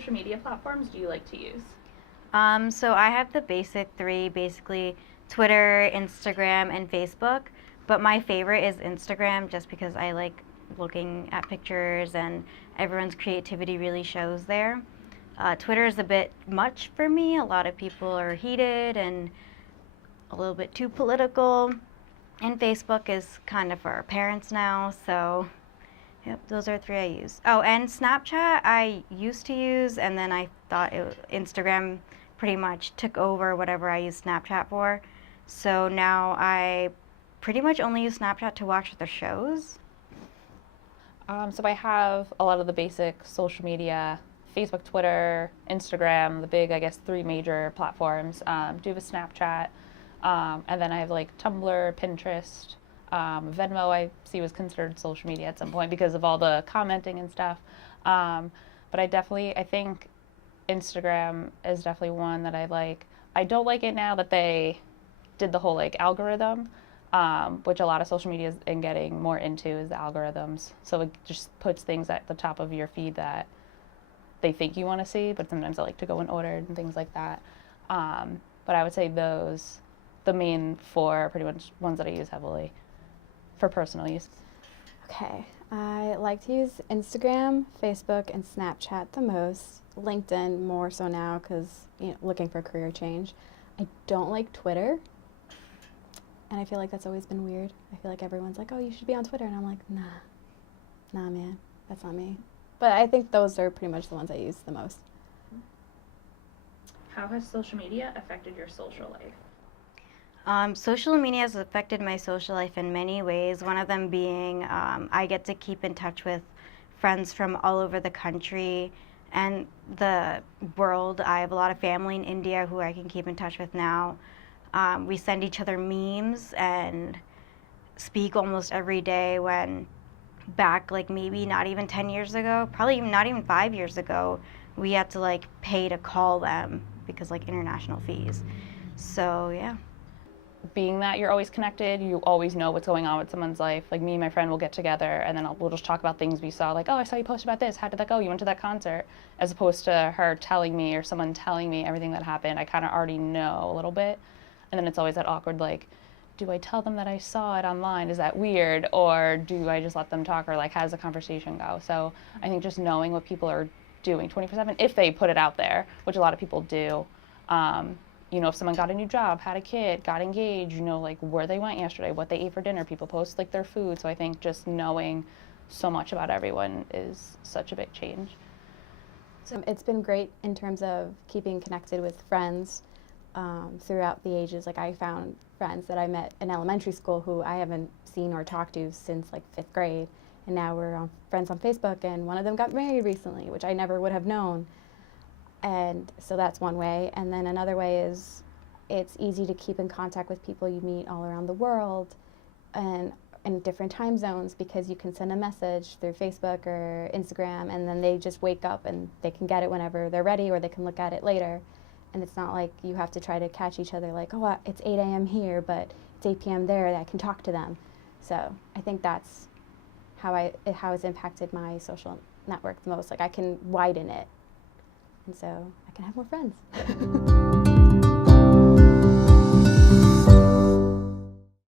social media platforms do you like to use? So I have the basic three, basically Twitter, Instagram, and Facebook. But my favorite is Instagram just because I like looking at pictures and everyone's creativity really shows there. Twitter is a bit much for me. A lot of people are heated and a little bit too political. And Facebook is kind of for our parents now, so yep, those are three I use. Oh, and Snapchat I used to use, and then I thought Instagram pretty much took over whatever I use Snapchat for. So now I pretty much only use Snapchat to watch the shows. So I have a lot of the basic social media, Facebook, Twitter, Instagram, the big, I guess, three major platforms. Do have a Snapchat, and then I have like Tumblr, Pinterest, Venmo. I see was considered social media at some point because of all the commenting and stuff. But I think Instagram is definitely one that I like. I don't like it now that they did the whole like algorithm, which a lot of social media is in getting more into is the algorithms. So it just puts things at the top of your feed that they think you want to see, but sometimes I like to go in order and things like that. But I would say those, the main four, are pretty much ones that I use heavily for personal use. Okay, I like to use Instagram, Facebook, and Snapchat the most. LinkedIn more so now because looking for a career change. I don't like Twitter, and I feel like that's always been weird. I feel like everyone's like, "Oh, you should be on Twitter," and I'm like, nah, man, that's not me. But I think those are pretty much the ones I use the most. How has social media affected your social life? Social media has affected my social life in many ways. One of them being I get to keep in touch with friends from all over the country and the world. I have a lot of family in India who I can keep in touch with now. We send each other memes and speak almost every day when back like maybe not even 10 years ago, probably not even 5 years ago, we had to like pay to call them because like international fees. So yeah. Being that you're always connected, you always know what's going on with someone's life. Like me and my friend will get together and then we'll just talk about things we saw. Like, oh, I saw you post about this. How did that go? You went to that concert. As opposed to her telling me or someone telling me everything that happened. I kind of already know a little bit. And then it's always that awkward, like, do I tell them that I saw it online? Is that weird? Or do I just let them talk? Or like, how does the conversation go? So I think just knowing what people are doing 24/7, if they put it out there, which a lot of people do. If someone got a new job, had a kid, got engaged, like where they went yesterday, what they ate for dinner, people post like their food. So I think just knowing so much about everyone is such a big change. So it's been great in terms of keeping connected with friends throughout the ages. Like I found friends that I met in elementary school who I haven't seen or talked to since like 5th grade. And now we're friends on Facebook, and one of them got married recently, which I never would have known. And so that's one way. And then another way is it's easy to keep in contact with people you meet all around the world and in different time zones because you can send a message through Facebook or Instagram and then they just wake up and they can get it whenever they're ready or they can look at it later. And it's not like you have to try to catch each other like, oh, it's 8 a.m. here, but it's 8 p.m. there, that I can talk to them. So I think that's how it's impacted my social network the most. Like I can widen it. And so I can have more friends.